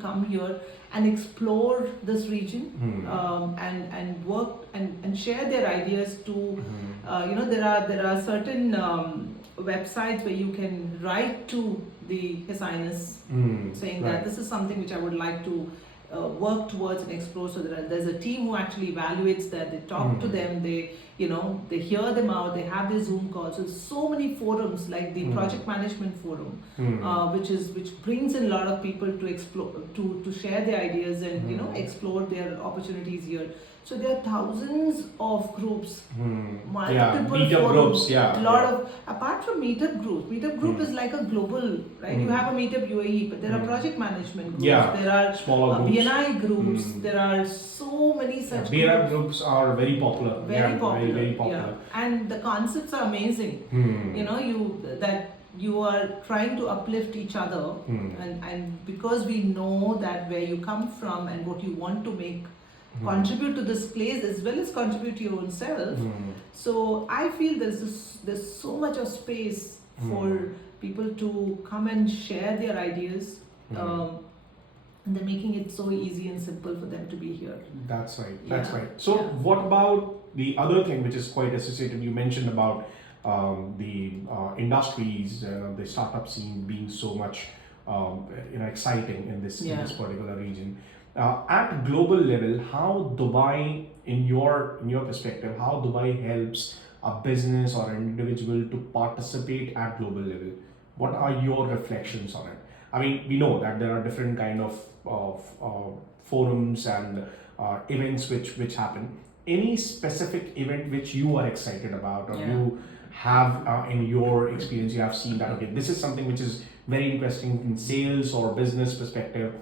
come here and explore this region, and work and share their ideas to, there are certain websites where you can write to His Highness, saying that this is something which I would like to work towards and explore. So there's a team who actually evaluates that. They talk to them. They hear them out. They have their Zoom calls. So many forums like the project management forum, which brings in a lot of people to explore, to share their ideas and explore their opportunities here. So there are thousands of groups, multiple meetup forums, groups, apart from meetup group is like a global, right? You have a meetup UAE, but there are project management groups, there are smaller groups. BNI groups, there are so many such BNI groups are very popular. Very popular. Very popular. And the concepts are amazing. You are trying to uplift each other, and because we know that where you come from and what you want to make, contribute to this place as well as contribute to your own self. So I feel there's so much of space for people to come and share their ideas, and they're making it so easy and simple for them to be here. That's right. That's right. So what about the other thing which is quite associated? You mentioned about the industries, the startup scene being so much exciting in this particular region. At global level, how Dubai, in your perspective, how Dubai helps a business or an individual to participate at global level? What are your reflections on it? I mean, we know that there are different kind of forums and events which happen. Any specific event which you are excited about, or you have in your experience, you have seen that, okay, this is something which is very interesting in sales or business perspective.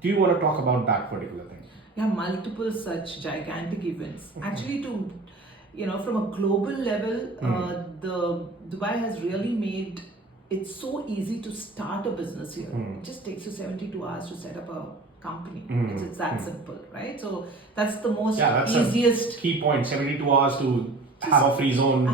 Do you want to talk about that particular thing? Yeah, multiple such gigantic events. Actually, from a global level, the Dubai has really made it so easy to start a business here. It just takes you 72 hours to set up a company. It's that simple, right? So that's the most easiest key point. 72 hours to have a free zone,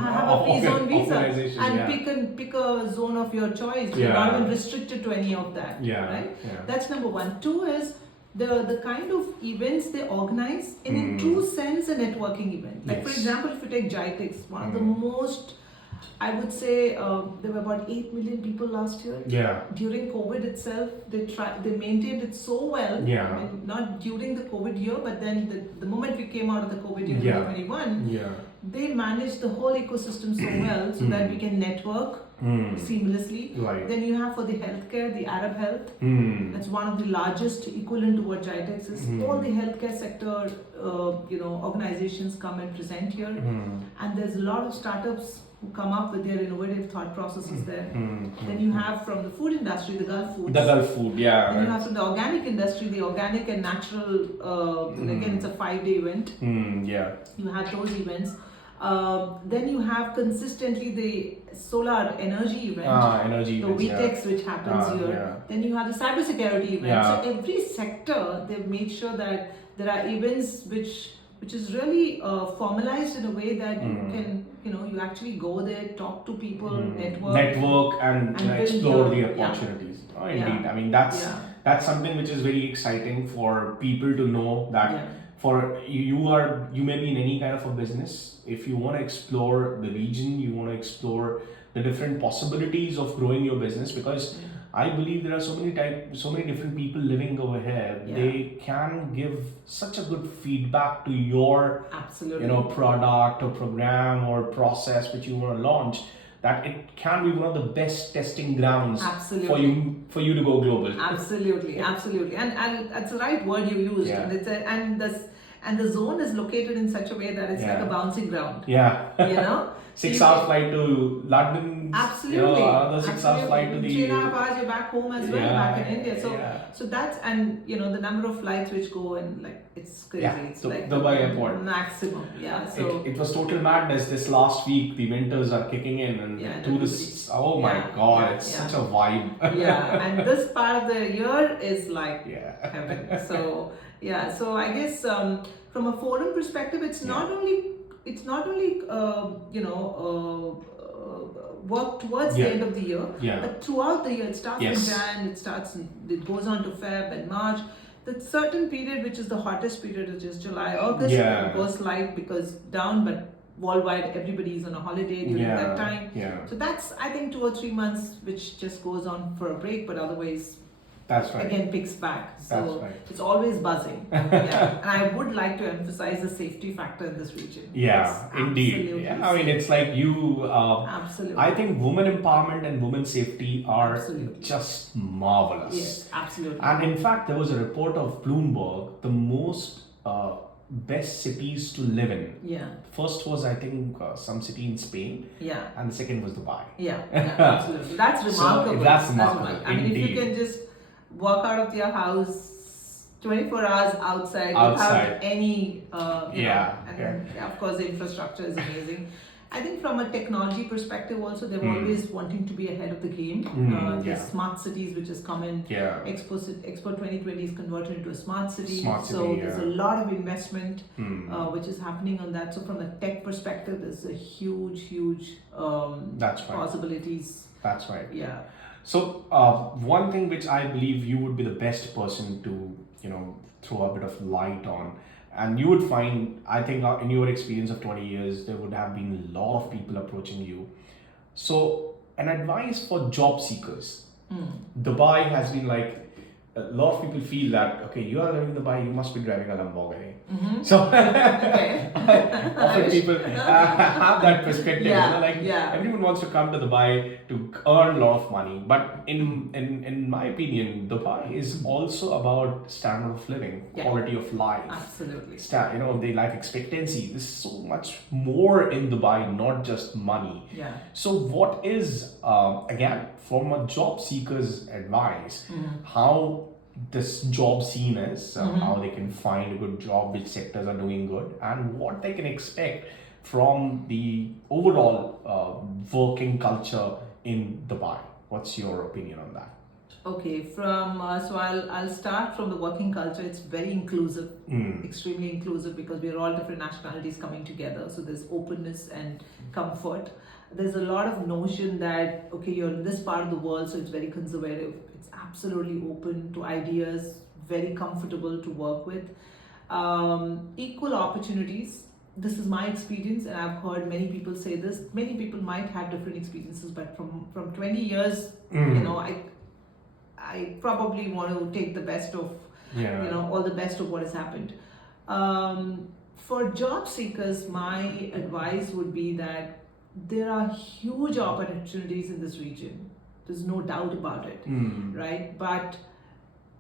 visa, and pick a zone of your choice. You're not even restricted to any of that. Right? That's number one. Two is the kind of events they organize, and in true sense a networking event. Like for example, if you take Jayachandran, one of the most, I would say, there were about 8 million people last year. During COVID itself, they maintained it so well. I mean, not during the COVID year, but then the moment we came out of the COVID year, 2021, they managed the whole ecosystem so well, so that we can network seamlessly. Then you have for the healthcare, the Arab Health. That's one of the largest equivalent to what Jitex is. All the healthcare sector, organizations come and present here, and there's a lot of startups who come up with their innovative thought processes there. Then you have from the food industry, the Gulf Foods. The Gulf Food, Then you have from the organic industry, the organic and natural, and again it's a 5-day event. You have those events. Then you have consistently the solar energy event, the VTEX which happens here. Then you have the cybersecurity event. So every sector, they've made sure that there are events which is really formalized in a way that you can, you actually go there, talk to people, network and explore the opportunities. Indeed, I mean that's something which is very exciting for people to know that. For you may be in any kind of a business. If you want to explore the region, you want to explore the different possibilities of growing your business, because I believe there are so many different people living over here. They can give such a good feedback to your product or program or process which you want to launch, that it can be one of the best testing grounds for you to go global. Absolutely, and that's the right word you used. And the zone is located in such a way that it's like a bouncing ground. 6 hours flight to London. Absolutely. Another 6 hours flight to the. 3.5 hours you're back home as well, back in India. So that's, and the number of flights which go, and like it's crazy. It's like Dubai airport. Maximum. So it was total madness this last week. The winters are kicking in, and tourists. Oh my God, it's such a vibe. And this part of the year is like heaven. So I guess from a forum perspective, it's not only work towards the end of the year. Yeah. But throughout the year, it starts in Jan, it goes on to Feb and March. The certain period, which is the hottest period, which is July, August, it goes light because down, but worldwide everybody is on a holiday during that time. So that's, I think, 2 or 3 months which just goes on for a break, but otherwise again picks back. So it's always buzzing. And I would like to emphasize the safety factor in this region. Indeed. I mean, it's like you absolutely. I think women empowerment and women safety are just marvelous. Yes, absolutely. And in fact, there was a report of Bloomberg, the most best cities to live in. First was, I think, some city in Spain. And the second was Dubai. Absolutely. That's remarkable. So, that's remarkable. I mean, if you can just walk out of your house 24 hours outside without any, of course, the infrastructure is amazing. I think from a technology perspective also, they're always wanting to be ahead of the game. The smart cities which has come in, Expo 2020 is converted into a smart city. There's a lot of investment which is happening on that. So from a tech perspective, there's a huge possibilities. That's right. Yeah. So one thing which I believe you would be the best person to, throw a bit of light on, and you would find, I think in your experience of 20 years, there would have been a lot of people approaching you. So an advice for job seekers. Dubai has been like, a lot of people feel that, okay, you are living in Dubai, you must be driving a Lamborghini. So often people have that perspective. Everyone wants to come to Dubai to earn a lot of money. But in my opinion, Dubai is also about standard of living, quality of life. Absolutely. The life expectancy. There's so much more in Dubai, not just money. So what is, again, from a job seeker's advice, how this job scene is, how they can find a good job, which sectors are doing good, and what they can expect from the overall working culture in Dubai. What's your opinion on that? Okay, so I'll start from the working culture. It's very inclusive, extremely inclusive, because we're all different nationalities coming together. So there's openness and comfort. There's a lot of notion that, okay, you're in this part of the world, so it's very conservative. It's absolutely open to ideas, very comfortable to work with. Equal opportunities. This is my experience, and I've heard many people say this. Many people might have different experiences, but from 20 years, I probably want to take the best of, all the best of what has happened. For job seekers, my advice would be that there are huge opportunities in this region. There's no doubt about it, right? But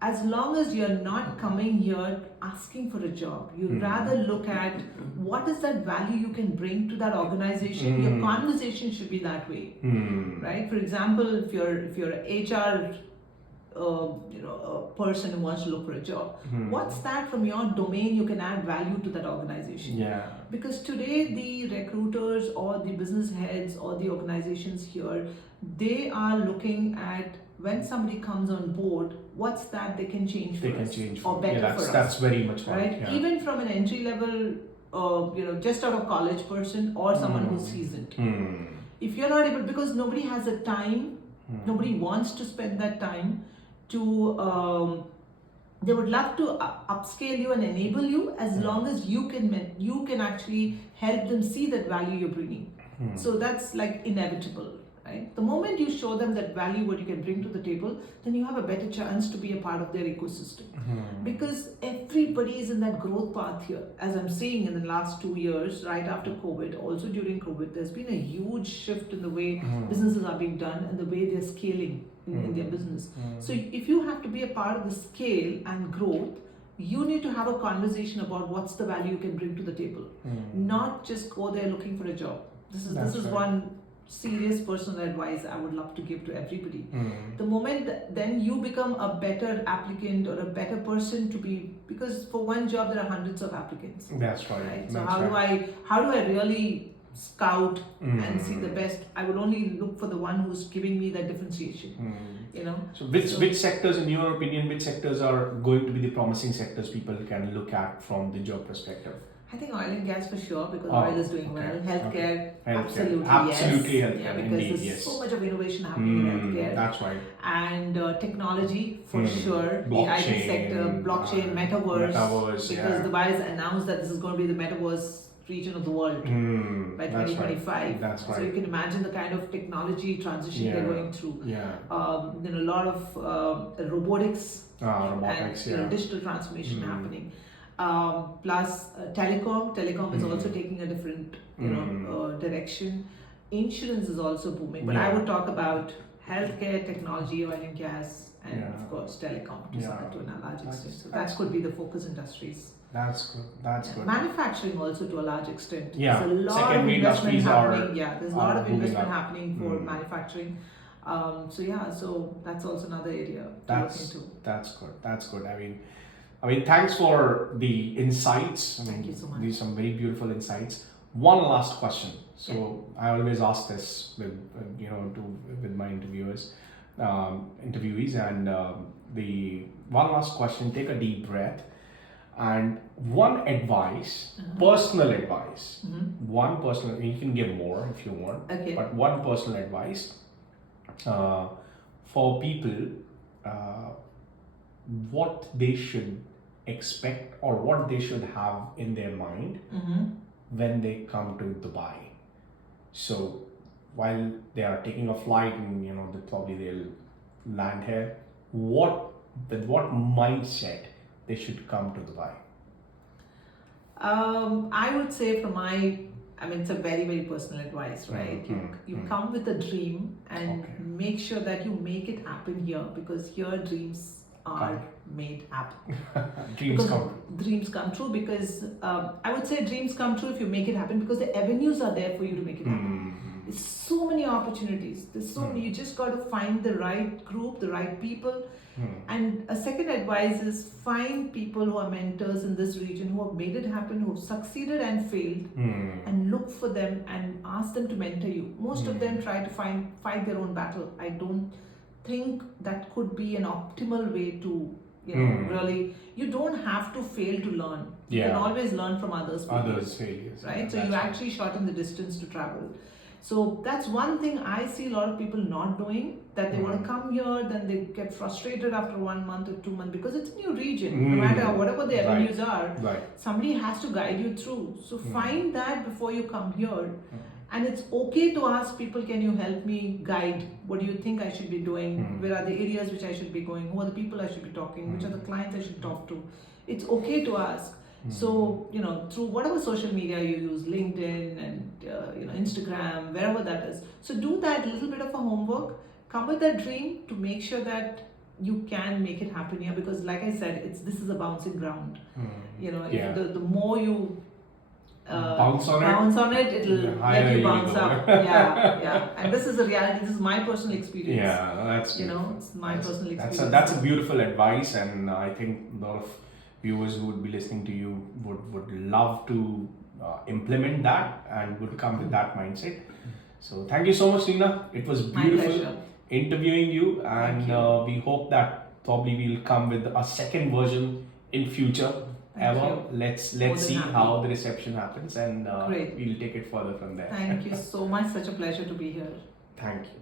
as long as you're not coming here asking for a job, you'd rather look at what is that value you can bring to that organization. Your conversation should be that way, right? For example, if you're an HR a person who wants to look for a job, what's that from your domain you can add value to that organization? Because today the recruiters or the business heads or the organizations here, they are looking at, when somebody comes on board, what's that they can change for us or better for us. That's very much right. Even from an entry level, just out of college person or someone who's seasoned. If you're not able, because nobody has the time, nobody wants to spend that time to. They would love to upscale you and enable you as long as you can actually help them see that value you're bringing. So that's like inevitable. Right? The moment you show them that value, what you can bring to the table, then you have a better chance to be a part of their ecosystem. Because everybody is in that growth path here. As I'm seeing in the last 2 years, right after COVID, also during COVID, there's been a huge shift in the way businesses are being done and the way they're scaling in their business. So if you have to be a part of the scale and growth, you need to have a conversation about what's the value you can bring to the table. Not just go there looking for a job. This is one serious personal advice I would love to give to everybody. The moment then you become a better applicant or a better person to be, because for one job there are hundreds of applicants. That's right. So how do I really scout and see the best? I would only look for the one who's giving me that differentiation. So which sectors, in your opinion, which sectors are going to be the promising sectors people can look at from the job perspective? I think oil and gas for sure, because Oh, oil is doing well. Healthcare, absolutely, absolutely yes. healthcare. Yeah, because Indeed, there's yes. so much of innovation happening in healthcare. That's right. And technology for sure. Blockchain, the IT sector, blockchain, metaverse. Because Dubai has announced that this is going to be the metaverse region of the world by 2025. That's right. So you can imagine the kind of technology transition they're going through. Yeah. A lot of robotics, and digital transformation happening. Plus telecom is also taking a different direction. Insurance is also booming, but I would talk about healthcare, technology, oil and gas, and of course telecom to a large extent. So that could be the focus industries. That's good. That's good. Manufacturing also to a large extent. Yeah. There's a lot Secondary of investment industries happening. There's a lot of investment up. happening for manufacturing. So that's also another area to look into. That's good. That's good. I mean, thanks for the insights. Thank you so much. These are some very beautiful insights. One last question. So I always ask this with with my interviewees, and the one last question. Take a deep breath, and one advice, personal advice. One personal. You can give more if you want. Okay. But one personal advice for people. What they should expect or what they should have in their mind when they come to Dubai. So while they are taking a flight and probably they'll land here, with what mindset they should come to Dubai? I would say it's a very, very personal advice, right? You come with a dream and make sure that you make it happen here, because here dreams are made happen. Dreams come true because I would say dreams come true if you make it happen, because the avenues are there for you to make it happen. There's so many opportunities. There's so many. You just got to find the right group, the right people. And a second advice is find people who are mentors in this region, who have made it happen, who have succeeded and failed, and look for them and ask them to mentor you. Most of them try to fight their own battle. I don't think that could be an optimal way to really. You don't have to fail to learn. You can always learn from others' failures, right? So you actually shorten the distance to travel. So that's one thing I see a lot of people not doing, that they want to come here, then they get frustrated after 1 month or 2 months, because it's a new region. No matter whatever the avenues are, somebody has to guide you through. So find that before you come here. And it's okay to ask people, can you help me guide? What do you think I should be doing? Where are the areas which I should be going? Who are the people I should be talking? Which are the clients I should talk to? It's okay to ask. So, through whatever social media you use, LinkedIn and Instagram, wherever that is. So do that little bit of a homework, come with that dream to make sure that you can make it happen here, because like I said, this is a bouncing ground. If the more you bounce on it, it'll let you bounce up. And this is a reality. This is my personal experience. That's it's my personal experience. That's a beautiful advice, and I think a lot of viewers who would be listening to you would love to implement that and would come with that mindset. So thank you so much, Leena. It was beautiful interviewing you, and we hope that probably we'll come with a second version in future. Let's see how the reception happens, and we'll take it further from there. Thank you so much. Such a pleasure to be here. Thank you.